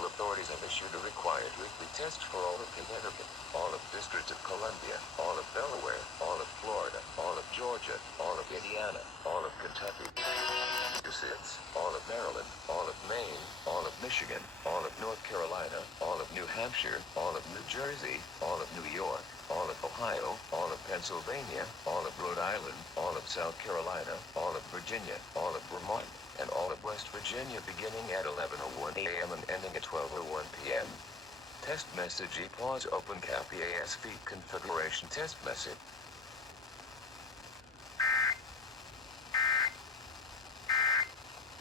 local authorities have issued a required weekly test for all of Connecticut, all of District of Columbia, all of Delaware, all of Florida, all of Georgia, all of Indiana, all of Kentucky, Massachusetts, all of Maryland, all of Maine, all of Michigan, all of North Carolina, all of New Hampshire, all of New Jersey, all of New York, all of Ohio, all of Pennsylvania, all of Rhode Island, all of South Carolina, all of Virginia, all of Vermont, and all of West Virginia beginning at 11:01 a.m. and ending at 12:01 p.m. Test message EAPAWS open cap EAS feed configuration test message.